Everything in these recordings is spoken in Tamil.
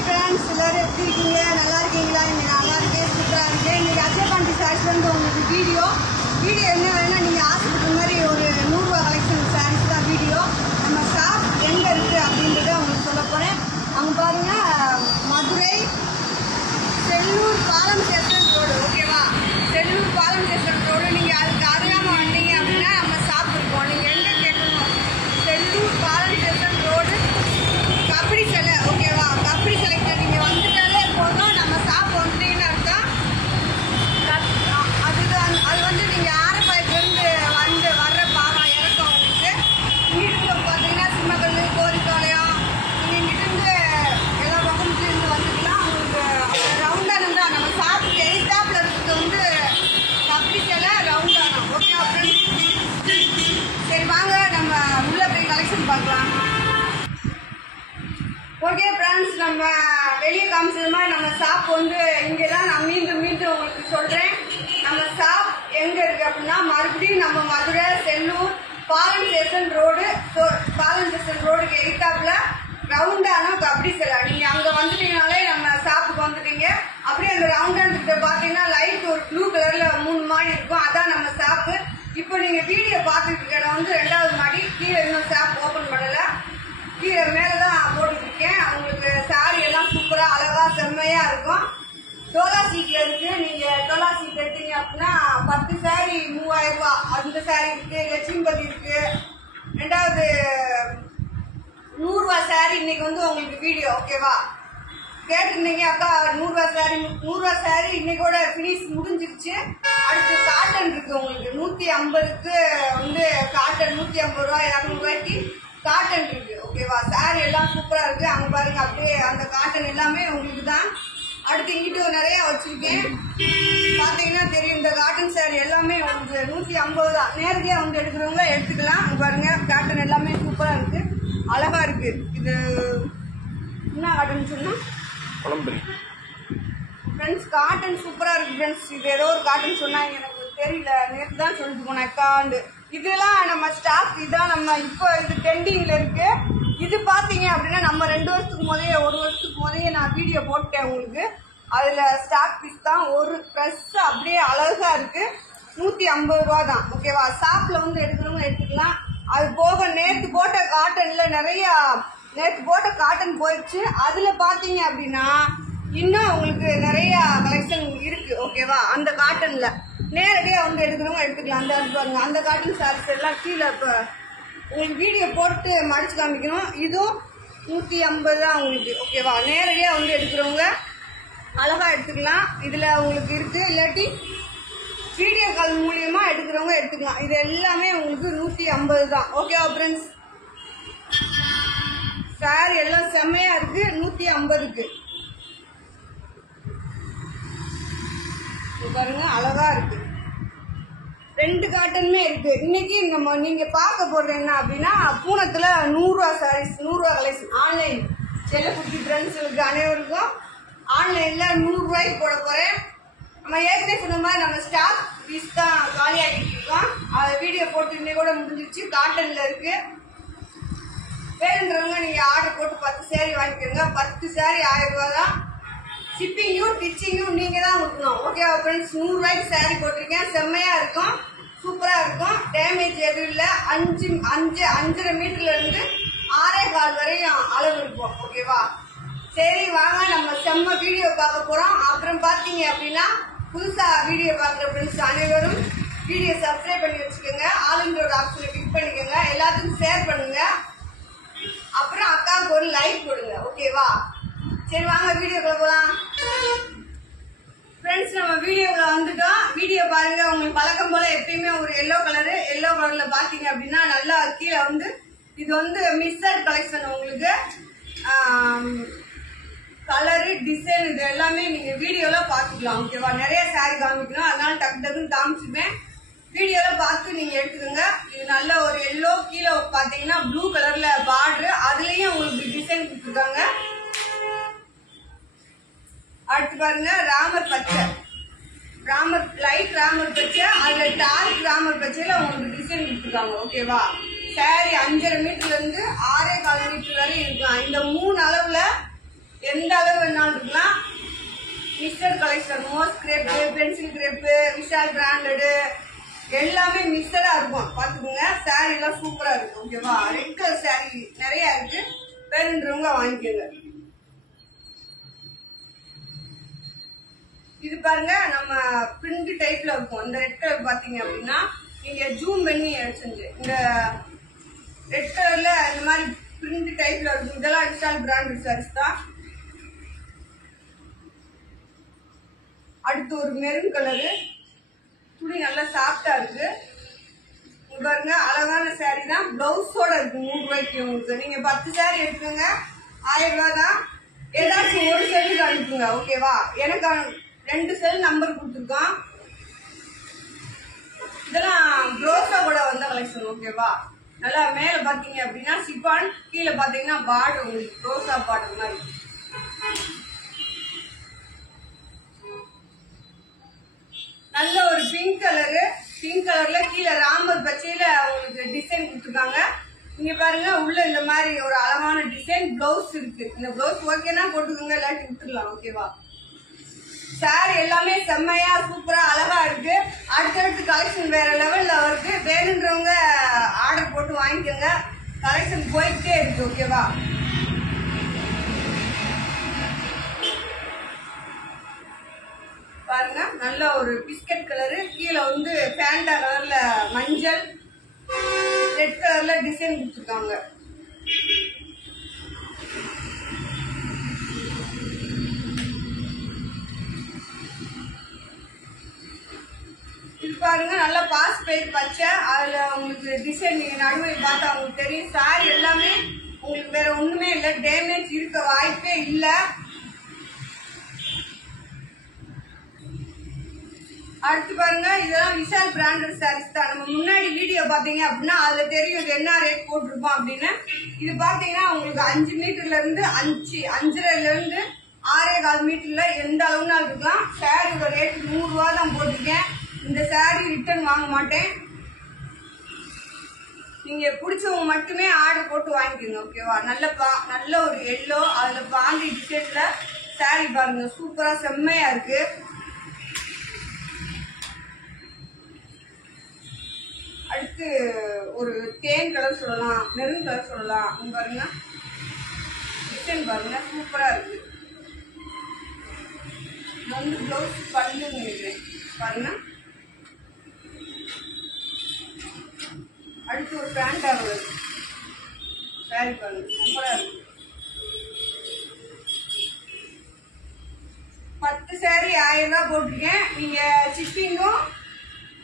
ஹாய் ஃப்ரெண்ட்ஸ், எல்லாரும் எப்படி இருக்கீங்க? நல்லா இருக்கீங்களா? இன்னைக்கு நல்லா இருக்கேன், சூப்பராக இருக்கேன். இன்னைக்கு அஜயகாந்தி சாரீஸ்லேருந்து உங்களுக்கு வீடியோ என்ன வேணால் நீங்கள் ஆசைப்பட்ட மாதிரி ஒரு 100 ரூபா கலெக்ஷன் சாரீஸ் தான் வீடியோ. நம்ம ஷாப் எங்கே இருக்குது அப்படின்றத உங்களுக்கு சொல்ல போகிறேன். அவங்க பாருங்கள், மதுரை செல்லூர் பாலம் ஸ்டேஷன் ரோடு, ஓகேவா? செல்லூர் பாலம் ஸ்டேஷன் ரோடு. நீங்கள் அதுக்கு அருகாமல் வந்தீங்க அப்படின்னா நம்ம ஷாப் இருக்கோம். நீங்கள் எங்கே கேட்கணும்? செல்லூர் பாலம் ஸ்டேஷன் ரோடு, கபடி சிலை, ஓகேவா? கபடி சிலைக்கு நீங்கள் வந்துட்டாலே போதும், நம்ம ஷாப் வந்துட்டீங்கன்னு அர்த்தம். அது வந்து நீங்கள் ஆரப்பாயத்துலேருந்து வர்ற பாலம் இறக்கம் உங்களுக்கு. இங்கிட்டு பார்த்தீங்கன்னா சிம்மக்கல், கோரிப்பாளையம், நீங்கள் இங்கிட்டு எல்லா பக்கத்துலேருந்து வந்துக்கலாம். உங்களுக்கு ரவுண்டான தான் நம்ம ஷாப்புக்கு எயித்தாப்பில் இருக்கிறது வந்து கபடி சிலை ரவுண்டானம், ஓகே? அப்புறம் சரி வாங்க நம்ம உள்ள போய் கலெக்ஷன் பார்க்கலாம். ஓகே ஃப்ரெண்ட்ஸ், நம்ம வெளியே காமிச்சது மாதிரி நம்ம ஷாப் வந்து இங்கே தான். நான் மீண்டும் உங்களுக்கு சொல்கிறேன், நம்ம ஷாப் எங்கே இருக்குது அப்படின்னா மறுபடியும் நம்ம மதுரை செல்லூர் பாலம் ஸ்டேஷன் ரோடுக்கு எயித்தாப்பில் ரவுண்டான கபடி சிலை. நீங்கள் அங்கே வந்துட்டீங்கனாலே நம்ம ஷாப்புக்கு வந்துட்டீங்க. அப்படியே அந்த ரவுண்டானத்துக்கிட்ட பார்த்தீங்கன்னா லைட் ஒரு ப்ளூ கலரில் 3 மாடி இருக்கும், அதான் நம்ம ஷாப்பு. இப்போ நீங்கள் வீடியோ பார்த்துட்டு இருக்க இடம் வந்து 2வது மாடி. கீழே இன்னும் ஷாப் ஓப்பன் பண்ணலை, கீழே மேலே தான் போட்டுருக்கேன். அவங்களுக்கு சாரி எல்லாம் சூப்பராக அழகாக செம்மையாக இருக்கும். டோலா சீட்டில் இருக்குது. நீங்கள் டோலா சீட் எடுத்தீங்க அப்படின்னா 10 சாரி 3000 ரூபா. அந்த சாரி இருக்குது, லட்சுமிபதி இருக்குது. 2வது 100 ரூபா சாரி இன்னைக்கு வந்து உங்களுக்கு வீடியோ, ஓகேவா? கேட்டிருந்தீங்க அக்கா 100 ரூபா சாரி இன்னைக்கோட ஃபினிஷ் முடிஞ்சிருச்சு. அடுத்து காட்டன் இருக்குது உங்களுக்கு 150க்கு வந்து காட்டன் 150 ரூபா 200 ரூபாய்க்கு காட்டன் இருக்கு, ஓகேவா? சாரி எல்லாம் சூப்பரா இருக்கு. அங்க பாருங்க, அப்படியே அந்த காட்டன் எல்லாமே உங்களுக்கு தான். அடுத்து இங்கிட்டு நிறைய வச்சிருக்கேன், பாத்தீங்கன்னா தெரியும். இந்த காட்டன் சாரி எல்லாமே உங்களுக்கு 150 தான். நேரடியா வந்து எடுக்கிறவங்க எடுத்துக்கலாம். பாருங்க, காட்டன் எல்லாமே சூப்பரா இருக்கு, அழகா இருக்கு. இது என்ன காட்டன் சொன்னா ஃப்ரெண்ட்ஸ், காட்டன் சூப்பரா இருக்கு ஃப்ரெண்ட்ஸ். இது ஏதோ ஒரு காட்டன் சொன்னாங்க, எனக்கு தெரியல, நேற்று தான் சொல்லிட்டு போனேன் அக்காண்டு. இதெல்லாம் நம்ம ஸ்டாக், இதான் நம்ம இப்போ இது ட்ரெண்டிங்ல இருக்கு. இது பாத்தீங்க அப்படின்னா நம்ம 2 வருஷத்துக்கு முதலே 1 வருஷத்துக்கு முதலே நான் வீடியோ போட்டேன் உங்களுக்கு. அதுல ஸ்டாக் பீஸ் தான். ஒரு ட்ரெஸ் அப்படியே அழகா இருக்கு, 150 ரூபா தான், ஓகேவா? ஷாப்ல வந்து எடுக்கிறவங்க எடுத்துக்கலாம். அது போக நேற்று போட்ட காட்டன்ல நேற்று போட்ட காட்டன் போயிடுச்சு. அதுல பாத்தீங்க அப்படின்னா இன்னும் உங்களுக்கு நிறைய கலெக்ஷன் இருக்கு, ஓகேவா? அந்த காட்டன்ல நேரடியா வந்து எடுக்கிறவங்க எடுத்துக்கலாம். அந்த பாருங்க, அந்த காட்டன் சாரீஸ் எல்லாம் கீழே இப்போ உங்களுக்கு வீடியோ போட்டு மடிச்சு காமிக்கணும். இதுவும் 150 தான் உங்களுக்கு, ஓகேவா? நேரடியா வந்து எடுக்கிறவங்க அழகா எடுத்துக்கலாம். இதுல உங்களுக்கு இருக்கு, இல்லாட்டி வீடியோ கால் மூலியமா எடுக்கிறவங்க எடுத்துக்கலாம். இது எல்லாமே உங்களுக்கு 150 தான், ஓகேவா ஃப்ரெண்ட்ஸ்? சாரி எல்லாம் செம்மையா இருக்கு, 150க்கு பாருங்க, அழகா இருக்கு. 2 காட்டனுமே இருக்கு. இன்னைக்கு நீங்க பார்க்க போறது என்ன அப்படின்னா பூனத்துல 100 ரூபா சாரீஸ், 100 ரூபா கலெக்ஷன். ஆன்லைன் செல்லக்குட்டி ஃப்ரெண்ட்ஸுக்கு அனைவருக்கும் ஆன்லைன்ல 100 ரூபாய்க்கு போட போறேன். நம்ம ஏற்கனவே சொன்ன மாதிரி நம்ம ஸ்டாக் பீஸ் தான் காலியாகிட்டு இருக்கோம். அதை வீடியோ போட்டு இன்னைக்கு கூட முடிஞ்சிருச்சு. காட்டன்ல இருக்கு. வேணுன்றவங்க நீங்க ஆர்டர் போட்டு 10 சாரி வாங்கிக்கோங்க. 10 சாரி 1000 ரூபா தான். ஷிப்பிங்கும் டிச்சிங்கும் நீங்க தான் கொடுக்கணும், ஓகேவா ஃப்ரெண்ட்ஸ்? 100 ரூபாய்க்கு சாரி போட்டிருக்கேன், செம்மையா இருக்கும், சூப்பரா இருக்கும். டேமேஜ் எதுவும் இல்லை. 5.5 மீட்டர்ல இருந்து 6.25 வரையும் அளவு இருக்கும், ஓகேவா? சரி வாங்க, நம்ம செம்ம வீடியோ பார்க்க போறோம். அப்புறம் பாத்தீங்க அப்படின்னா புதுசா வீடியோ பார்க்குற ஃப்ரெண்ட்ஸ் அனைவரும் வீடியோ சப்ஸ்கிரைப் பண்ணி வச்சுக்கோங்க. ஆளுங்களோட ஆப்ஷனை கிளிக் பண்ணிக்கோங்க, எல்லாத்துக்கும் ஷேர் பண்ணுங்க. அப்புறம் அக்காவுக்கு ஒரு லைக் கொடுங்க, ஓகேவா? சரி வாங்க வீடியோக்குள்ள போலாம் ஃப்ரெண்ட்ஸ். நம்ம வீடியோக்குள்ள வந்துட்டோம். வீடியோ பாருங்க. உங்களுக்கு பழக்கம் போல எப்பயுமே ஒரு எல்லோ கலர்ல பாத்தீங்க அப்படின்னா நல்லா கீழே வந்து இது வந்து மிக்சட் கலெக்ஷன். உங்களுக்கு கலரு, டிசைன் இது எல்லாமே நீங்க வீடியோல பாத்துக்கலாம், ஓகேவா? நிறைய சாரி காமிக்கணும், அதனால டக்குன்னு காமிச்சுப்பேன். வீடியோல பார்த்து நீங்க எடுத்துக்கோங்க. இது நல்ல ஒரு எல்லோ, கீழே பாத்தீங்கன்னா ப்ளூ கலர்ல பார்டர், அதுலயும் உங்களுக்கு டிசைன் கொடுத்துருக்காங்க. அடுத்து பாருங்க, ராமர் பச்சை, லைட் ராமர் பச்சை, அதுல டார்க் ராமர் பச்சையில உங்களுக்கு டிசைன் கொடுத்துருக்காங்க, ஓகேவா? சாரி 5.5 மீட்டர்ல இருந்து 6.25 மீட்டர் வரை இருக்கலாம். இந்த 3 அளவுல எந்த அளவு வேணாலும் இருக்கலாம். Mister collection, most crepe, pencil crepe, Vishal branded எல்லாமே மிக்சடா இருக்கும். பாத்துக்கோங்க, சாரி எல்லாம் சூப்பரா இருக்கு. ஓகேவா? ரெட் கலர் சாரி நிறைய இருக்கு, வேணுன்றவங்க வாங்கிக்கோங்க. இது பாருங்க, நம்ம பிரிண்ட் டைப்ல இருக்கும். இந்த ரெட் கலர் பாத்தீங்க அப்படின்னா நீங்க ஜூம் பண்ணி செஞ்சு இந்த ரெட் கலர்ல இந்த மாதிரி பிரிண்ட் டைப்ல இருக்கும். இதெல்லாம் விஷால் பிராண்டட் சாரீஸ் தான். அடுத்து ஒரு மெரூன் கலரு, துணி நல்லா சாஃப்டா இருக்கு. பாருங்க, அழகான சாரி தான். பிளவுஸோட இருக்கு. 100 ரூபாய்க்கு உங்களுக்கு. நீங்க 10 சாரி எடுத்துங்க, 1000 ரூபாய் தான். ஏதாச்சும் ஒரு செல்லுக்கு அனுப்புங்க. ஓகேவா? எனக்கு 2 செல் நம்பர் கொடுத்துருக்கோம். இதெல்லாம் ப்ரோஸா கூட வந்த கலெக்ஷன். ஓகேவா? நல்லா மேல பாத்தீங்க அப்படின்னா சிப்பான், கீழே பாத்தீங்கன்னா பார்டர் உங்களுக்கு ப்ரோஸா பார்டர் மாதிரி. நல்ல ஒரு பிங்க் கலரு, பிங்க் கலர்ல கீழே ராமர் பச்சையில உங்களுக்கு டிசைன் கொடுத்துருக்காங்க. நீங்க பாருங்க, உள்ள இந்த மாதிரி ஒரு அழகான டிசைன் பிளவுஸ் இருக்கு. இந்த பிளவுஸ் ஓகேனா போட்டுக்கோங்க, இல்லாட்டி விட்டுடலாம். ஓகேவா? சாரி எல்லாமே செம்மையா சூப்பரா அழகா இருக்கு. அடுத்தடுத்து கலெக்ஷன் வேற லெவல்ல வருது. வேணுன்றவங்க ஆர்டர் போட்டு வாங்கிக்கோங்க. கலெக்ஷன் போயிட்டே இருக்கு. ஓகேவா? பாருங்க, நல்ல ஒரு பிஸ்கட் கலரு, கீழே வந்து பேண்டா கலர்ல மஞ்சள், ரெட் கலர்ல டிசைன் கொடுத்துருக்காங்க. இது பாருங்க, நல்லா பாஸ் பேர் பச்சை, அதுல உங்களுக்கு டிசைன் நீங்க நடுவில் பார்த்தா உங்களுக்கு தெரியும். சாரி எல்லாமே உங்களுக்கு வேற ஒண்ணுமே இல்லை, டேமேஜ் இருக்க வாய்ப்பே இல்லை. அடுத்து பாருங்க, இதெல்லாம் விஷால் பிராண்டட் சாரீஸ் தான். நம்ம முன்னாடி வீடியோ பாத்தீங்க அப்படின்னா அதுல தெரியும் இது என்ன ரேட் போட்டிருப்போம் அப்படின்னு. இது பாத்தீங்கன்னா உங்களுக்கு 5 மீட்டர்ல இருந்து 5.5ல இருந்து 6.25 மீட்டர்ல எந்த அளவுனாலும் இருக்கலாம். சாரியோட ரேட் 100 ரூபாய் தான் போட்டிருக்கேன். இந்த சாரி ரிட்டர்ன் வாங்க மாட்டேன். நீங்க பிடிச்சவங்க மட்டுமே ஆர்டர் போட்டு வாங்கிக்கோங்க. ஓகேவா? நல்ல ஒரு எல்லோ, அதுல பாண்டி டிசைன்ல சாரி பாருங்க, சூப்பரா செம்மையா இருக்கு. அடுத்து ஒரு தேன் கலர் சொல்லலாம், மெரூன் கலர் சொல்லலாம். பாருங்க, டிசைன் பாருங்க, சூப்பரா இருக்கு. வந்து பிளவுஸ் பல்லு பாருங்க. அடுத்து ஒரு பேண்டா வருது சாரி பாருங்க, சூப்பரா இருக்கு. 10 சாரி 1000 ரூபாய் போட்டிருக்கேன். நீங்க ஷிப்பிங்கும்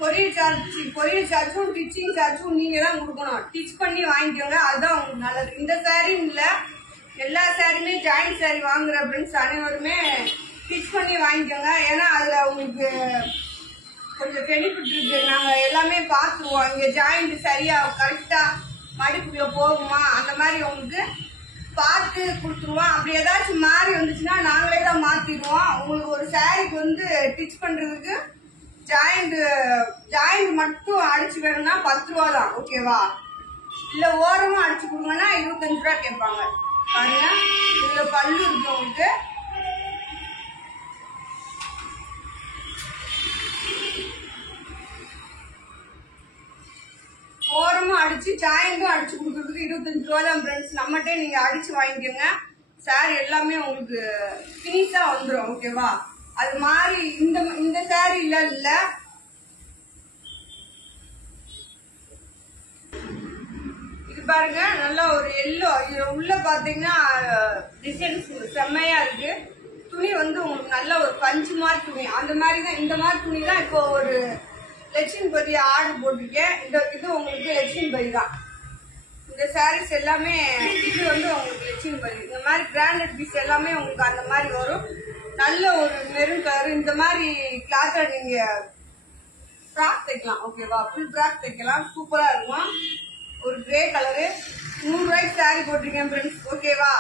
கொரியர் சார்ஜும் டிச்சிங் சார்ஜும் நீங்க தான் கொடுக்கணும். டிச் பண்ணி வாங்கிக்கோங்க, அதுதான் உங்களுக்கு நல்லது. இந்த சாரின்னு இல்ல, எல்லா சாரியுமே ஜாயிண்ட் சாரி வாங்குற ஃப்ரெண்ட்ஸ் அனைவருமே டிச் பண்ணி வாங்கிக்கோங்க. ஏன்னா அதுல உங்களுக்கு கொஞ்சம் பெனிஃபிட் இருக்கு. நாங்க எல்லாமே பார்த்துருவோம், இங்க ஜாயிண்ட் சரியா கரெக்டா மடிப்புக்குள்ள போகுமா அந்த மாதிரி உங்களுக்கு பார்த்து கொடுத்துருவோம். அப்படி ஏதாச்சும் மாறி வந்துச்சுன்னா நாங்களே தான் மாத்திடுவோம். உங்களுக்கு ஒரு சாரிக்கு வந்து டிச் பண்றதுக்கு ஜாயிண்ட் மட்டும் அடிச்சு வேணும்னா 10 ரூபா தான். ஓகேவா? இல்ல ஓரமா அடிச்சு கொடுங்கன்னா 25 ரூபா கேட்பாங்க. பாருங்க, இதுல பல்லு இருக்கு உங்களுக்கு. ஓரமா அடிச்சு ஜாயிண்டும் அடிச்சு கொடுக்கறதுக்கு 25 ரூபா தான் ஃப்ரெண்ட்ஸ். நம்மகிட்டே நீங்க அடிச்சு வாங்கிக்கோங்க. சாரி எல்லாமே உங்களுக்கு பினிஷா வந்துடும். ஓகேவா? அது மாதிரி இந்த சாரி இல்ல இது பாருங்க, நல்லா ஒரு எல்லோ, உள்ள பாத்தீங்கன்னா டிசைன்ஸ் செம்மையா இருக்கு. துணி வந்து உங்களுக்கு நல்ல ஒரு பஞ்சு மாதிரி துணி, அந்த மாதிரி தான். இந்த மாதிரி துணி தான் இப்போ ஒரு லட்சுமி பதி ஆர்டர் போட்டிருக்கேன். இது உங்களுக்கு லட்சுமி பதி தான். இந்த சாரீஸ் எல்லாமே இது வந்து உங்களுக்கு லட்சுமி பதி. இந்த மாதிரி பிராண்டட் பீஸ் எல்லாமே உங்களுக்கு அந்த மாதிரி வரும். நல்ல ஒரு மெரூன் கலர், இந்த மாதிரி கிளாத்ல நீங்க ஃப்ராக் தைக்கலாம். ஓகேவா? ஃபுல் ஃப்ராக் தைக்கலாம், சூப்பரா இருக்கும். ஒரு கிரே கலரு, 100 ரூபாய்க்கு சாரி போட்டிருக்கேன் ஃப்ரெண்ட்ஸ். ஓகேவா?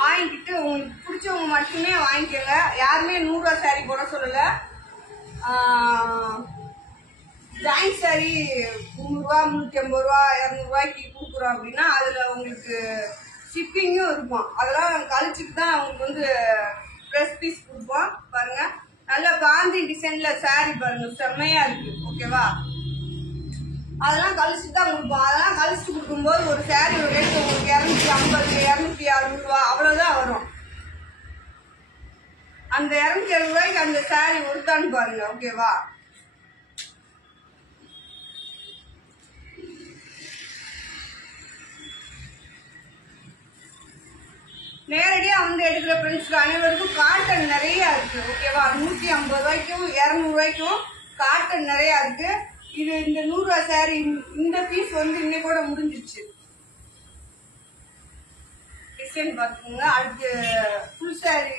வாங்கிக்கிட்டு உங்களுக்கு பிடிச்சவங்க மட்டுமே வாங்கிக்கோங்க. யாருமே 100 ரூபாய் சாரி போட சொல்லல. ஜாயிண்ட் சாரி 300 ரூபா, 350 ரூபா, 200 ரூபாய்க்கு கொடுக்குறோம் அப்படின்னா அதுல உங்களுக்கு ஷிப்பிங்கும் இருக்கும். அதெல்லாம் கழிச்சுட்டு தான் அவங்களுக்கு வந்து ப்ரெஸ் பீஸ் கொடுப்போம். பாருங்க நல்ல காந்தி டிசைன்ல சாரி பாருங்க செம்மையா இருக்கு. ஓகேவா, அதெல்லாம் கழிச்சுட்டு தான் கொடுப்போம். அதெல்லாம் கழிச்சுட்டு கொடுக்கும்போது ஒரு சாரி ஒரு ரேட்டு உங்களுக்கு 250 260 ரூபா அவ்வளவுதான் வரும். அந்த 260 ரூபாய்க்கு அந்த சாரி ஒருத்தான்னு பாருங்க. ஓகேவா, நேரடியா வந்து எடுக்கிற ஃப்ரெண்ட்ஸ்க்கு அனைவருக்கும் காட்டன் நிறைய இருக்கு. ஓகேவா, 150 ரூபாய்க்கும் 200 ரூபாய்க்கும் காட்டன் நிறைய இருக்கு. இது இந்த 100 ரூபாய் சாரி இந்த பீஸ் வந்து இன்னைக்கு கூட முடிஞ்சிருச்சு. டிசைன் பாத்துக்கோங்க. அடுத்து full sorry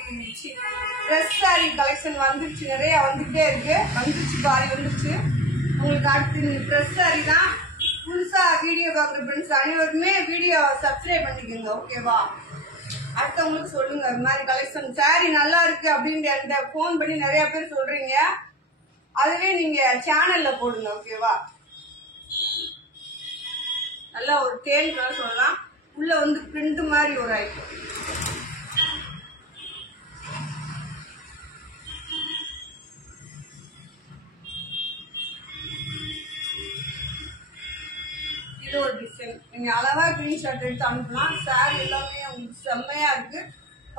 dress sorry collection வந்துருச்சு, நிறைய வந்துகிட்டே இருக்கு. வந்துருச்சு பாரி வந்துருச்சு. உங்களுக்கு அடுத்து ட்ரெஸ் சாரி தான். புதுசா வீடியோ பார்க்குற ஃப்ரெண்ட்ஸ் அனைவருக்குமே வீடியோ சப்ஸ்கிரைப் பண்ணிக்கோங்க. ஓகேவா, அடுத்தவங்களுக்கு சொல்லுங்க இது மாதிரி கலெக்ஷன் சாரி நல்லா இருக்கு அப்படின்னு என்கிட்ட போன் பண்ணி நிறைய பேர் சொல்றீங்க. அதுவே நீங்க சேனல்ல போடுங்க. ஓகேவா, நல்லா ஒரு தேன் கலர் சொல்லலாம். உள்ள வந்து பிரிண்ட் மாதிரி ஒரு ஐட்டம். இது ஒரு டிசைன். நீங்க அளவா ஸ்கிரீன்ஷாட் எடுத்து அனுப்பலாம். சாரி எல்லாமே உங்களுக்கு செம்மையா இருக்கு.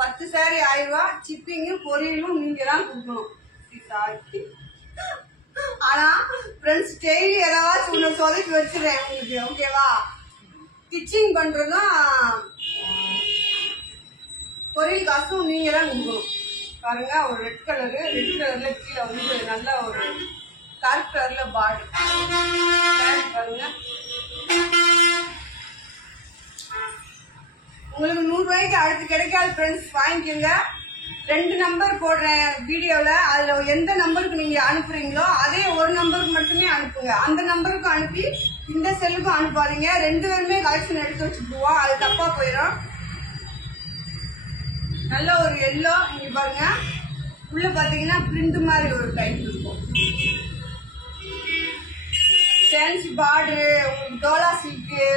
10 சாரி 1000 ரூபாய். சிப்பிங்கும் பொரியலும் நீங்க தான் கொடுக்கணும். ஆனா ஃப்ரெண்ட்ஸ் டெய்லி ஏதாவது ஒண்ணு சொதப்பி வச்சிருக்கேன் உங்களுக்கு. ஓகேவா, ஸ்டிச்சிங் பண்றதும் பொரியல் காசும் நீங்க தான் கொடுக்கணும். பாருங்க ஒரு ரெட் கலர்ல கீழே வந்து நல்ல ஒரு கருப்பு கலர்ல பார்டர் பாருங்க. உங்களுக்கு 100 ரூபாய்க்கு அடுத்து கிடைக்காது ஃப்ரெண்ட்ஸ், வாங்கிக்கோங்க. 2 நம்பர் போடுறேன் வீடியோல. அதுல எந்த நம்பருக்கு நீங்க அனுப்புறீங்களோ அதே ஒரு நம்பருக்கு மட்டுமே அனுப்புங்க. அந்த நம்பருக்கு அனுப்பி இந்த செல்லுக்கும் அனுப்பாதீங்க. 2 பேருமே கலெக்ஷன் எடுத்து வச்சுக்குவோம், அது தப்பா போயிடும். நல்ல ஒரு எல்லோ. இங்க பாருங்க உள்ள பாத்தீங்கன்னா பிரிண்ட் மாதிரி ஒரு டைப் இருக்கும். ஃபேன்சி பார்டரு, உங்களுக்கு டோலா சில்க்கு,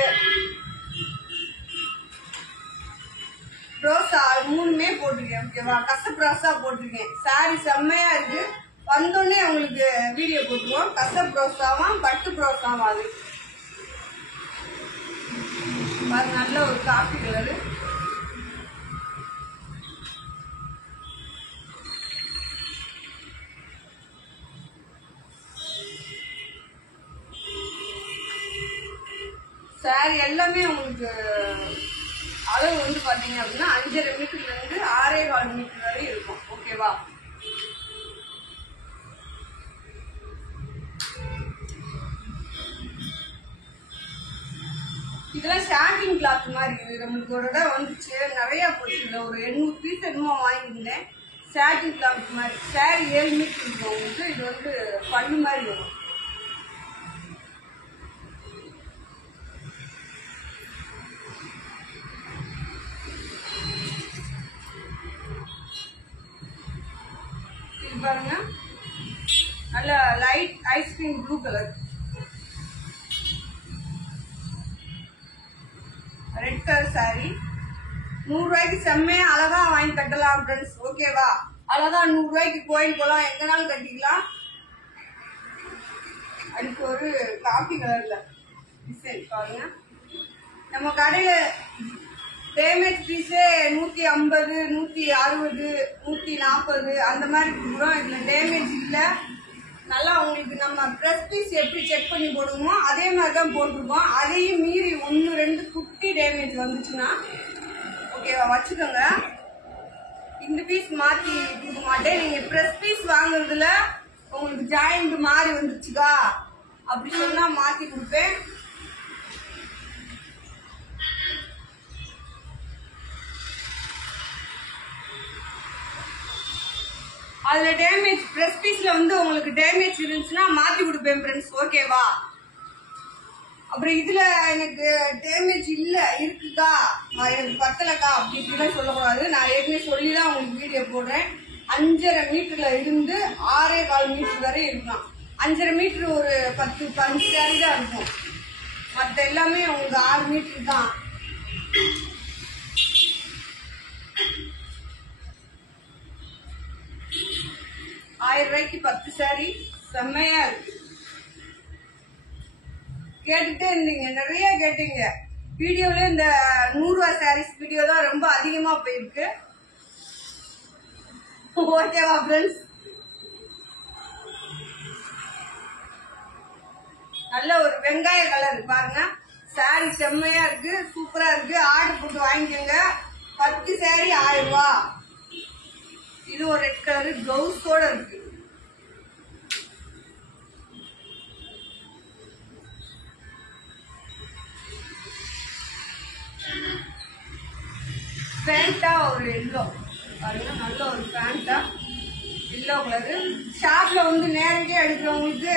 ரோசா மூணுமே போட்டிருக்கேன். ஓகேவா, கசப் ரோசா போட்டிருக்கேன். சாரி செம்மையா இருக்கு. வந்தோடனே உங்களுக்கு வீடியோ போட்டுருவோம். கசப் ரோசாவும் பட்டு ரோசாவும். அது நல்ல ஒரு காஃபி கலரு. சாரி எல்லாமே உங்களுக்கு அளவு வந்து பாத்தீங்க அப்படின்னா 5.5 மீட்டர்ல இருந்து 6.25 மீட்டர் வரை இருக்கும். ஓகேவா, இதெல்லாம் ஷார்டிங் கிளாத் மாதிரி. இது நம்மளுக்கு ஒரு இடம் வந்துச்சு, நிறைய போச்சு. ஒரு 800 பீஸ் என்னமோ வாங்கியிருந்தேன். ஷார்டிங் கிளாத் மாதிரி. சாரி 7 மீட்டர் இருக்கும் உங்களுக்கு. இது வந்து பல்லு மாதிரி வரும். பாருங்க நல்ல light ice cream blue colour, red colour sorry. 100 ரூபாய்க்கு செம்மையா அழகா வாங்கி கட்டலாம் ஃப்ரெண்ட்ஸ். ஓகேவா, அழகா 100 ரூபாய்க்கு கோயில் போலாம், எங்கனாலும் கட்டிக்கலாம். அதுக்கு ஒரு காபி கலர்ல டிசைன் பாருங்க. நம்ம கடையில டேமேஜ் பீஸே 150 160 140 அந்த மாதிரி கொடுக்குறோம். இதுல டேமேஜ் இல்ல. நல்லா உங்களுக்கு நம்ம ப்ரெஸ் பீஸ் எப்படி செக் பண்ணி போடுவோமோ அதே மாதிரி தான் போட்டிருக்கோம். அதையும் மீறி 1 2 குட்டி டேமேஜ் வந்துச்சுன்னா ஓகேவா வச்சுக்கோங்க. இந்த பீஸ் மாத்தி கொடுக்க மாட்டேன். நீங்க ப்ரெஸ் பீஸ் வாங்குறதுல உங்களுக்கு ஜாயிண்ட் மாறி வந்துச்சுக்கா அப்படி சொன்னா மாத்தி கொடுப்பேன். அதுல டேமேஜ் ப்ரெஸ் பீஸ்ல வந்து உங்களுக்கு டேமேஜ் இருந்துச்சுன்னா மாத்தி கொடுப்பேன் ஃப்ரெண்ட்ஸ். ஓகேவா, அப்புறம் இதுல எனக்கு டேமேஜ் இல்ல இருக்குக்கா எனக்கு பத்தலக்கா அப்படி இப்படிலாம் சொல்லக்கூடாது. நான் ஏற்கனவே சொல்லிதான் உங்களுக்கு வீடியோ போடுறேன். 5.5 மீட்டர்ல இருந்து 6.25 மீட்டர் வரை இருக்கலாம். 5.5 மீட்டர் ஒரு 10-15 சாரி தான் இருக்கும். மற்ற எல்லாமே உங்களுக்கு 6 மீட்டர் தான். 1000 ரூபாய்க்கு 10 saree செம்மையா இருக்கு. கேட்டுட்டே இருந்தீங்க, நிறைய கேட்டீங்க. வீடியோல இந்த 100 ரூபாய் சாரீஸ் வீடியோ தான் ரொம்ப அதிகமா போயிருக்கு. ஓகேவா ஃப்ரெண்ட்ஸ்? நல்ல ஒரு வெங்காய கலர் பாருங்க, சாரி செம்மையா இருக்கு, சூப்பரா இருக்கு. ஆர்டர் போட்டு வாங்கிக்கோங்க. 10 சாரி 1000 ரூபாய். இது ஒரு ரெட் கலர் பிளவுஸோட இருக்கு. பேண்டா ஒரு எல்லோ பாருங்க, நல்ல ஒரு பேண்டா எல்லோ கலரு. ஷாப்ல வந்து நேரடியா எடுக்கிறவங்களுக்கு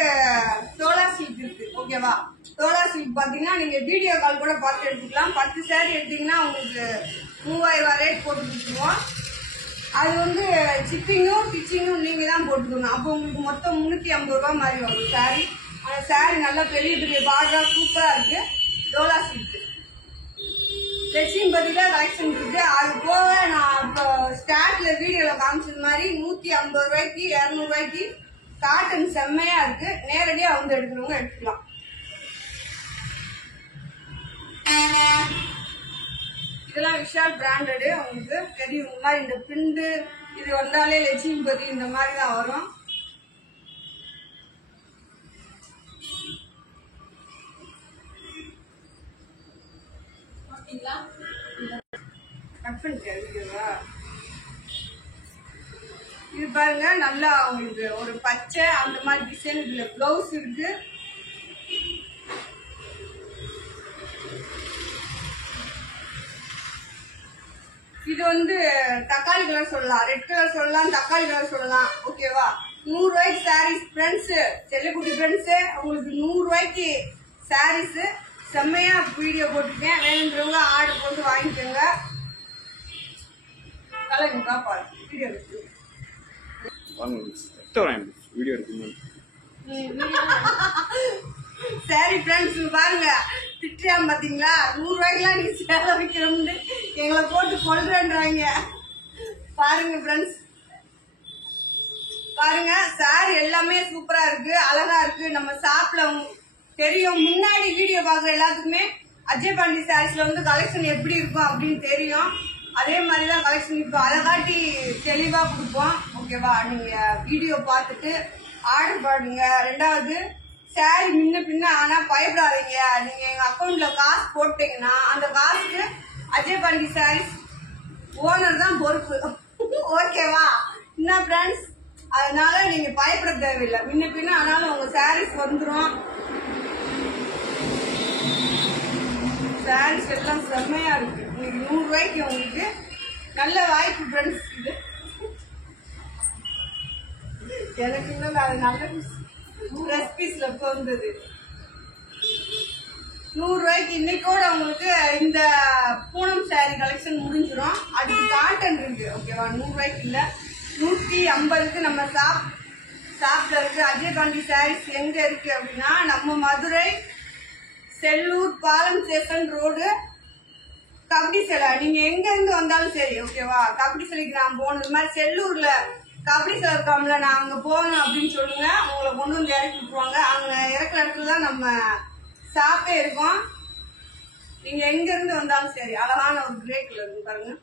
சோலா சில்க் இருக்கு. ஓகேவா? சோலா சில்க் பாத்தீங்கன்னா நீங்க வீடியோ கால் கூட பார்த்து எடுத்துக்கலாம். 10 சாரி எடுத்தீங்கன்னா உங்களுக்கு 3000 ரூபாய் ரேட் போட்டு கொடுத்துருவோம். அது வந்து சிப்பிங்கும் ஸ்டிச்சிங்கும் நீங்க தான் போட்டுக்கணும். அப்போ உங்களுக்கு மொத்தம் 350 ரூபாய் மாதிரி வரும் சாரி. அந்த சாரி நல்லா பெரிய பெரிய பார்டரா சூப்பரா இருக்கு. சோலா சில்க் லட்சுமி பதிலா கலெக்ஷன் இருக்கு. அது போக நான் இப்போ ஸ்டார்ட்ல வீடியோல காமிச்சது மாதிரி 150 ரூபாய்க்கு 200 ரூபாய்க்கு காட்டன் செம்மையா இருக்கு. நேரடியா வந்து எடுக்கிறவங்க எடுத்துக்கலாம். இதெல்லாம் விஷால் பிராண்டடு. உங்களுக்கு தெரியும், இந்த மாதிரி இந்த பிரிண்ட் இது வந்தாலே லட்சுமி பதி இந்த மாதிரி தான் வரும். இது பாருங்க, நல்லா உங்களுக்கு ஒரு பச்சை அந்த மாதிரி டிசைன். இதுல பிளவுஸ் இருக்கு. இது வந்து தக்காளி கலர் சொல்லலாம், ரெட் கலர் சொல்லலாம், தக்காளி கலர் சொல்லலாம். ஓகேவா? 100 ரூபாய்க்கு சாரீஸ் ஃப்ரெண்ட்ஸ், செல்லக்குட்டி ஃப்ரெண்ட்ஸ், உங்களுக்கு 100 ரூபாய்க்கு சாரீஸ் செம்மையா வீடியோ போட்டிருக்கேன். வேணுன்றவங்க ஆர்டர் போட்டு வாங்கிக்கோங்க. கலருங்கக்கா பாரு, வீடியோ இருக்கு. சரி ஃப்ரெண்ட்ஸ், பாருங்க திட்டாம பாத்தீங்களா? 100 ரூபாய்க்குலாம் நீங்க சேலை வைக்கணும்னு எங்களை போட்டு கொள்றேன்றாங்க. பாருங்க ஃப்ரெண்ட்ஸ், பாருங்க சாரி எல்லாமே சூப்பரா இருக்கு, அழகா இருக்கு. நம்ம ஷாப்ல தெரியும், முன்னாடி வீடியோ பாக்குற எல்லாத்துக்குமே அஜய் பாண்டி சாரீஸ்ல வந்து கலெக்ஷன் எப்படி இருக்கும் அப்படின்னு தெரியும். அதே மாதிரிதான் கலெக்ஷன் இப்போ அதை காட்டி தெளிவா கொடுப்போம். ஓகேவா? நீங்க வீடியோ பார்த்துட்டு ஆர்டர் பண்ணுங்க. ரெண்டாவது, சாரி முன்ன பின்ன ஆனா பயப்படாதீங்க. நீங்க எங்க அக்கௌண்ட்ல காசு போட்டீங்கன்னா அந்த காசுக்கு அஜய் பாண்டி சாரீஸ் ஓனர் தான் பொறுப்பு. ஓகேவா? என்ன ஃப்ரெண்ட்ஸ்? அதனால நீங்க பயப்பட தேவையில்லை. முன்ன பின்ன ஆனாலும் உங்க சாரீஸ் வந்துடும். சாரீஸ் எல்லாம் செம்மையா இருக்கு. இன்னைக்கு 100 ரூபாய்க்கு உங்களுக்கு நல்ல வாய்ப்பு ஃப்ரெண்ட்ஸ். இது எனக்கு இன்னும் அது நல்ல ட்ரெஸ் பீஸ்ல வந்தது. 100 ரூபாய்க்கு இன்னைக்கோட உங்களுக்கு இந்த பூனம் சாரி கலெக்ஷன் முடிஞ்சிடும். அதுக்கு காட்டன் இருக்கு. ஓகேவா? 100 ரூபாய்க்கு இல்ல, 150க்கு நம்ம ஷாப்ல இருக்கு. அஜய் பாண்டி சாரீஸ் எங்க இருக்கு அப்படின்னா, நம்ம மதுரை செல்லூர் பாலம் ஸ்டேஷன் ரோடு கபடி சிலை. நீங்க எங்க இருந்து வந்தாலும் சரி, ஓகேவா? கபடி சிலைக்கு நான் போகணும், இது மாதிரி செல்லூர்ல கபடி சிலை இருக்காமல, நான் அங்க போகணும் அப்படின்னு சொல்லுங்க. உங்களை கொண்டு வந்து இறக்கி விட்டுருவாங்க. அங்க இறக்குற இடத்துல தான் நம்ம ஷாப்பே இருக்கும். நீங்க எங்க இருந்து வந்தாலும் சரி. அழகான ஒரு கிரே கலர் இருக்கு பாருங்க.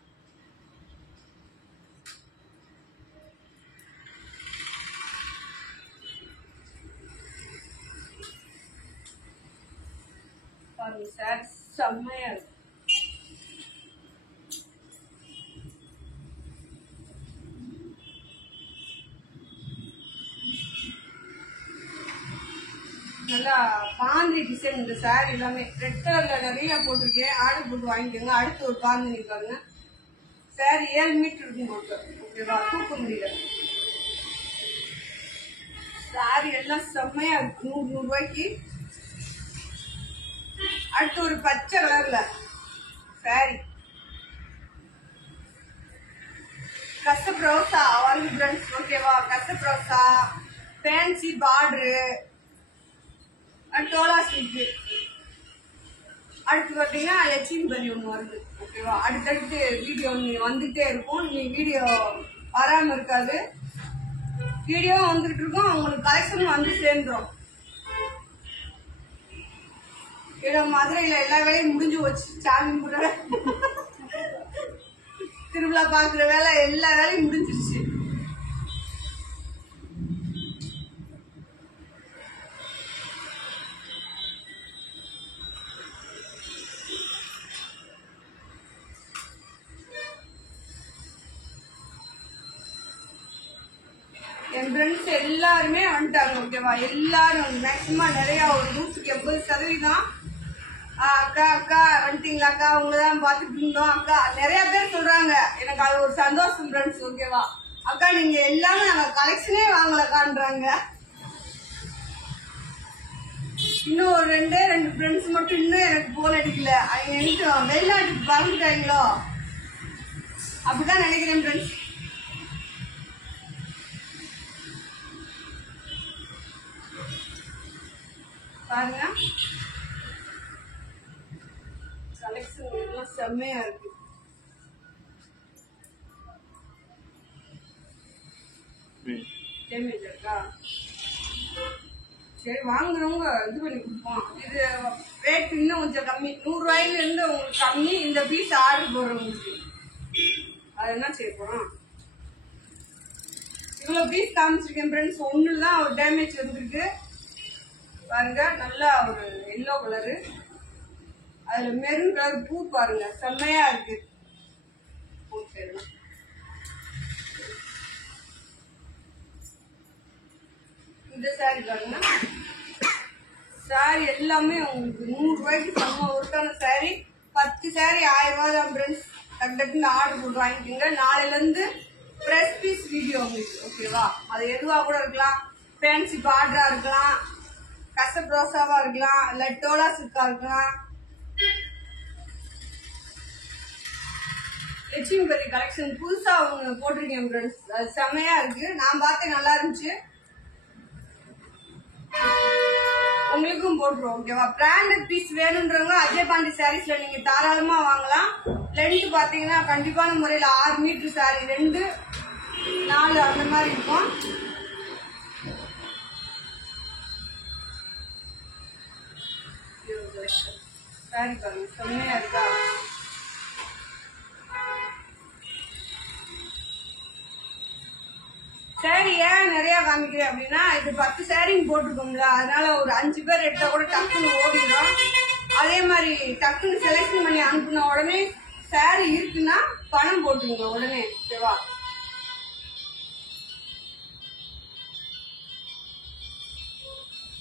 பாருங்க சார், செம்மையா இருக்கு. நல்லா பாந்தி டிசைன். இந்த சாரி எல்லாமே ரெட் கலர்ல நிறைய போட்டிருக்கேன். ஆர்டர் போட்டு வாங்கிக்கோங்க. அடுத்து ஒரு பாந்தி பாருங்க. சாரி 7 மீட்டர் இருக்கும் போட்டு. ஓகேவா? தூக்க முடியல. சாரி எல்லாம் செம்மையா இருக்கு. 100 ரூபாய்க்கு. அடுத்து ஒரு பச்சை கலர்ல சாரி கசப் ரோசா வந்து ஃப்ரெண்ட்ஸ். ஓகேவா? கசப் ரோசா ஃபேன்சி பார்டரு டோலா சில்க். அடுத்து பார்த்தீங்கன்னா லட்சுமி பதி ஒன்று வருது. ஓகேவா? அடுத்தடுத்து வீடியோ வந்துட்டே இருக்கும். நீ வீடியோ வராமல் இருக்காது. வீடியோ வந்துட்டு இருக்கோம், உங்களுக்கு கலெக்ஷன் வந்து சேர்ந்துரும். மதுரையில எல்லா வேலையும் முடிஞ்சு வச்சு சாமி கும்பிட திருவிழா பாக்குற வேலை எல்லா வேலையும் முடிஞ்சிருச்சு. என் ஃப்ரெண்ட்ஸ் எல்லாருமே வந்துட்டாங்க. ஓகேவா, எல்லாரும் மேக்சிமம் நிறைய ஒரு 180% அக்கா அக்கா வந்துட்டீங்களா அக்கா, உங்களதான் பாத்துட்டு இருந்தோம் அக்கா. நிறைய பேர் சொல்றாங்க, எனக்கு அது ஒரு சந்தோஷம் ஃப்ரெண்ட்ஸ். ஓகேவா அக்கா, நீங்க எல்லாமே நாங்க கலெக்ஷனே வாங்கலக்கான்றாங்க. இன்னும் ஒரு ரெண்டு ஃப்ரெண்ட்ஸ் மட்டும் இன்னும் எனக்கு போன் அடிக்கல. அவங்க எனக்கு வெளிநாட்டுக்கு பறந்துட்டாங்களோ அப்படிதான் நினைக்கிறேன் ஃப்ரெண்ட்ஸ். பாருங்க, கலெக்ஷன் எல்லாம் செம்மையா இருக்கு. டேமேஜ் இருக்கா? சரி, வாங்குறவங்க இது பண்ணி கொடுப்போம். இது ரேட் இன்னும் கொஞ்சம் கம்மி, 100 ரூபாயில இருந்து உங்களுக்கு கம்மி. இந்த பீஸ் ஆர்டர் போடுறவங்களுக்கு அது என்ன செய்ய போறோம்? இவ்வளவு பீஸ் காமிச்சிருக்கேன் ஃப்ரெண்ட்ஸ். ஒண்ணுதான் ஒரு டேமேஜ் வந்துருக்கு. பாருங்க, நல்லா ஒரு எல்லோ கலரு, அதுல மெரூன் கலர் பூ பாருங்க, செம்மையா இருக்கு. இந்த சாரி பாருங்க, சாரி எல்லாமே உங்களுக்கு 100 ரூபாய்க்கு செம்ம ஒருக்கான சாரி. 10 சாரி 1000 ரூபாய் தான் ஃப்ரெண்ட்ஸ். டக்குன்னு ஆர்டர் போட்டு வாங்கிக்கோங்க. நாளையில இருந்து பிரஸ் பீஸ் வீடியோ உங்களுக்கு. ஓகேவா, அது எதுவா கூட இருக்கலாம், ஃபேன்சி பார்டரா இருக்கலாம், கசப் ரோசாவா இருக்கலாம், இல்ல டோலா சில்கா இருக்கலாம். லட்சுமிபதி கலெக்ஷன் புதுசா அவங்க போட்டிருக்கேன் ஃப்ரெண்ட்ஸ். அது செம்மையா இருக்கு, நான் பார்த்தேன், நல்லா இருந்துச்சு. உங்களுக்கும் போட்டுருவோம். ஓகேவா, பிராண்டட் பீஸ் வேணும்ன்றவங்க அஜய் பாண்டி சாரீஸ்ல நீங்க தாராளமா வாங்கலாம். லென்த் பாத்தீங்கன்னா கண்டிப்பான முறையில 6 மீட்டர் சாரி, 2, 4 அந்த மாதிரி இருக்கும். சாரி பாருங்க, செம்மையா இருக்கா? சாரி ஏன் நிறைய காமிக்கிறேன் அப்படின்னா, இது 10 சாரின்னு போட்டிருக்கோம்ல, அதனால ஒரு 5 பேர் எடுத்தா கூட டக்குன்னு ஓடிடும். அதே மாதிரி டக்குன்னு செலக்ஷன் பண்ணி அனுப்புன உடனே சாரி இருக்குன்னா பணம் போட்டுருங்க உடனே. ஓகேவா,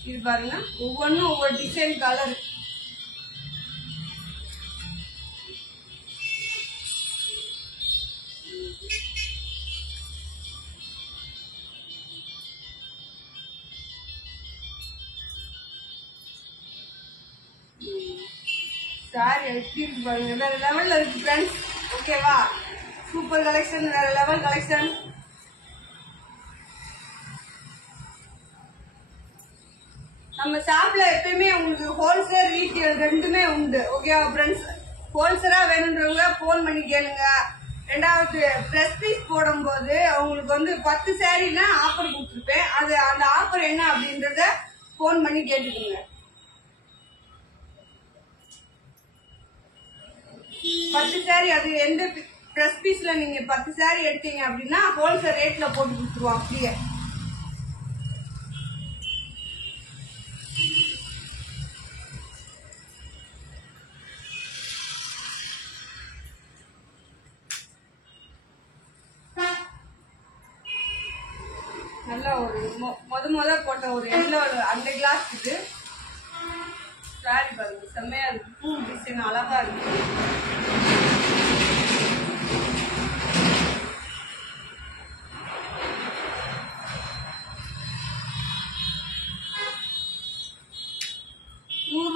இது பாருங்க, ஒவ்வொன்றும் ஒவ்வொரு டிசைன் கலர். சாரி எப்படி இருக்கு பாருங்க, வேற லெவல்ல இருக்கு ஃப்ரெண்ட்ஸ். ஓகேவா, சூப்பர் கலெக்ஷன், வேற லெவல் கலெக்ஷன். நம்ம ஷாப்ல எப்பயுமே உங்களுக்கு ஹோல்சேல் ரீட்டெயில் ரெண்டுமே உண்டு. ஓகேவா ஃப்ரெண்ட்ஸ், ஹோல்சேலா வேணுன்றவங்க போன் பண்ணி கேளுங்க. ரெண்டாவது பிரஸ் பீஸ் போடும்போது உங்களுக்கு வந்து 10 சாரினா ஆஃபர் கொடுத்துருப்பேன். அது அந்த ஆஃபர் என்ன அப்படின்றத போன் பண்ணி கேட்டுக்கோங்க. 10 சாரி, அது எந்த பிரஸ் பீஸ்ல நீங்க 10 சாரி எடுத்தீங்க அப்படின்னா ஹோல்சேல் ரேட்ல போட்டு கொடுத்துருவோம் அப்படியே. நல்லா ஒரு முத போட்ட ஒரு எல்லோ அந்த கிளாஸ் இது சாரி பாருங்க, செம்மையா இருக்கு. பூ டிசைன் அழகா இருக்கு.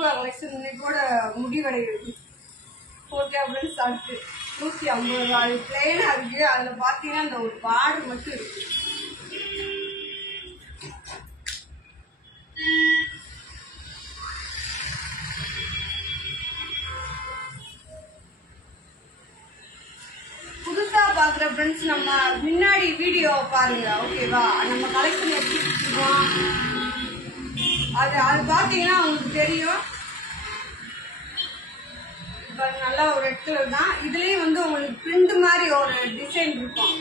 கலெக்ஷன் இன்னைக்கு கூட முடிவடைகிறது. ஓகே ஃப்ரெண்ட்ஸ், அடுத்து 150 ரூபாய் பிளெயினா இருக்கு. அதுல பாத்தீங்கன்னா இந்த ஒரு பார்டர் மட்டும் இருக்கு. புதுசா பாக்குற ஃப்ரெண்ட்ஸ் நம்ம முன்னாடி வீடியோ பாருங்க ஓகேவா. நம்ம கலெக்ஷன் எப்படி வச்சிருக்கோம் அது பாத்தீங்கன்னா உங்களுக்கு தெரியும். நல்லா ஒரு ரெட் கலர் தான். இதுலயும் வந்து உங்களுக்கு பிரிண்ட் மாதிரி ஒரு டிசைன் இருக்கும்.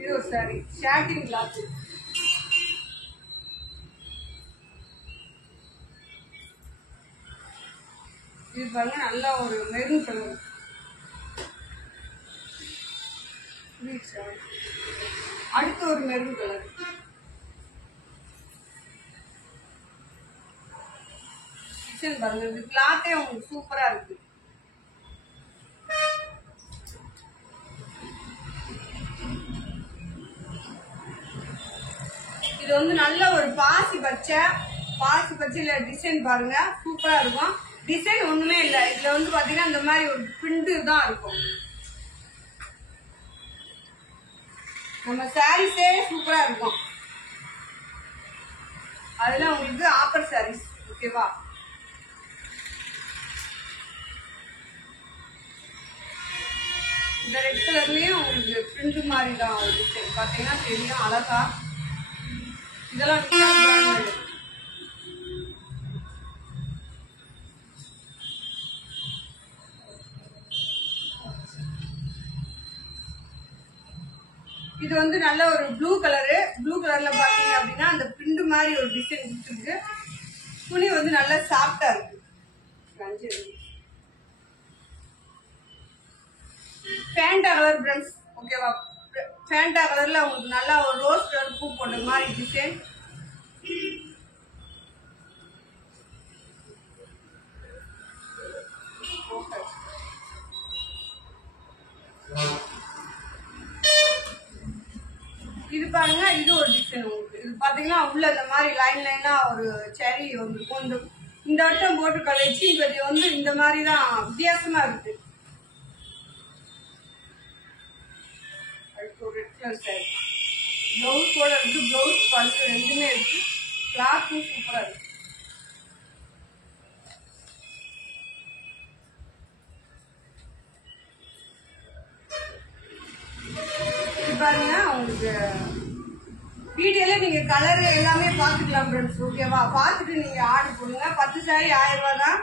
இது ஒரு சாரி ஷாட்டிங் கிளாத். இது பாருங்க நல்லா ஒரு மெரூன் கலர். அடுத்து ஒரு மெரூன் கலர். டிசைன் பாருங்க. இது கிளாத்தே உங்களுக்கு சூப்பரா இருக்கு. இது வந்து நல்ல ஒரு பாசி பச்சையில டிசைன் பாருங்க சூப்பரா இருக்கும். டிசைன் ஒண்ணுமே இல்ல. இதுல வந்து பாத்தீங்கன்னா இந்த மாதிரி ஒரு பிரிண்ட் தான் இருக்கும். நம்ம சாரீஸே சூப்பரா இருக்கும். அதுல உங்களுக்கு ஆப்பர் சாரீஸ் ஓகேவா. இந்த ரெட் கலர்லயும் உங்களுக்கு பிரிண்ட் மாதிரி தான் ஒரு டிசைன் பாத்தீங்கன்னா தெரியும் அழகா. இதெல்லாம் இது வந்து நல்ல ஒரு ப்ளூ கலர்ல பாத்தீங்க அப்படின்னா அந்த பிரிண்ட் மாதிரி ஒரு டிசைன் கொடுத்துருக்கு. துணி வந்து நல்லா சாஃப்டா இருக்கு. ஃபேண்டா கலர் ஃப்ரெண்ட்ஸ் ஓகேவா. ஃபேண்டா கலர்ல உங்களுக்கு நல்லா ஒரு ரோஸ் கலர் பூ போட்ட மாதிரி டிசைன். இது பாருங்க. இது ஒரு டிசைன் உங்களுக்கு. இது பாத்தீங்கன்னா உள்ள இந்த மாதிரி லைனா ஒரு செரி வந்துருக்கும். இந்த வட்டம் போட்டு லட்சுமி பதி வந்து இந்த மாதிரி தான் வித்தியாசமா இருக்கு. பிளவுஸோட இருக்கு. பிளவுஸ் பல்லு ரெண்டுமே இருக்கு. கிளாத்தும் சூப்பரா இருக்கு. பாருங்க உங்களுக்கு வீடியோல நீங்க கலர் எல்லாமே பாத்துக்கலாம் ஃப்ரெண்ட்ஸ் ஓகேவா. பாத்துட்டு நீங்க ஆர்டர் போடுங்க. 10 சாரி 1000 ரூபாய் தான்.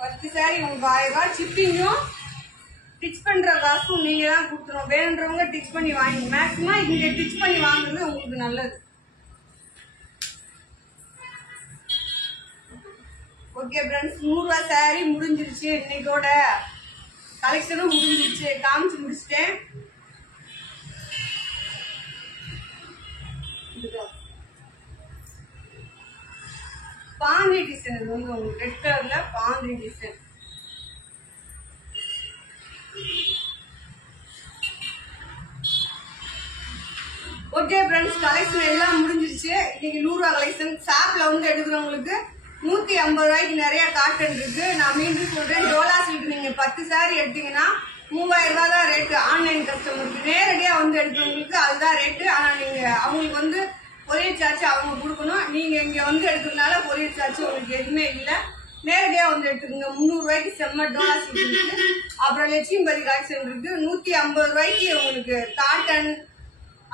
10 சாரி உங்களுக்கு 1000 ரூபாய். ஷிப்பிங்கும் டிச் பண்ற காசும் நீங்க தான் கொடுத்துரும். வேணுன்றவங்க டிச் பண்ணி வாங்கி மேக்ஸிமம் இங்க டிச் பண்ணி வாங்குறது உங்களுக்கு நல்லது. ஓகே ஃப்ரெண்ட்ஸ் 100 ரூபாய் சாரி முடிஞ்சிருச்சு. இன்னைக்கோட கலெக்ஷனும் முடிஞ்சிருச்சு. காமிச்சு முடிச்சிட்டேன். பாண்டி டிசைன். இது வந்து உங்களுக்கு ரெட் கலர்ல பாண்டி டிசைன். ஓகே ஃப்ரெண்ட்ஸ் கலெக்ஷன் எல்லாம் முடிஞ்சிருச்சு. இன்னைக்கு 100 ரூபாய் கலெக்ஷன். ஷாப்ல வந்து எடுக்கிறவங்களுக்கு 150 ரூபாய்க்கு நிறைய காட்டன் இருக்கு. நான் மீண்டும் சொல்றேன். டோலா சில்க் நீங்க 10 சாரி எடுத்தீங்கன்னா 3000 ரூபாய் தான் ரேட்டு. ஆன்லைன் கஸ்டமருக்கு நேரடியா வந்து எடுக்கிறவங்களுக்கு அதுதான் ரேட்டு. ஆனா நீங்க அவங்களுக்கு வந்து கொரியர் சார்ஜ் அவங்க கொடுக்கணும். நீங்க இங்க வந்து எடுக்கிறதுனால கொரியர் சார்ஜ் உங்களுக்கு எதுவுமே இல்ல. நேரடியா வந்து எடுத்துக்கோங்க. 300 ரூபாய்க்கு செம்ம டோலா சில்க் இருக்கு. அப்புறம் லட்சுமி பதி கலெக்ஷன் இருக்கு. 150 ரூபாய்க்கு உங்களுக்கு காட்டன்.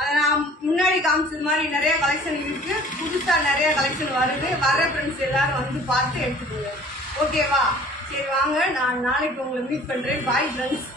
அதை நான் முன்னாடி காமிச்சது மாதிரி நிறைய கலெக்ஷன் இருக்கு. புதுசா நிறைய கலெக்ஷன் வருது. வர ஃப்ரெண்ட்ஸ் எல்லாரும் வந்து பார்த்து எடுத்துக்கோங்க ஓகேவா. சரி வாங்க நான் நாளைக்கு உங்களை மீட் பண்றேன். Bye friends.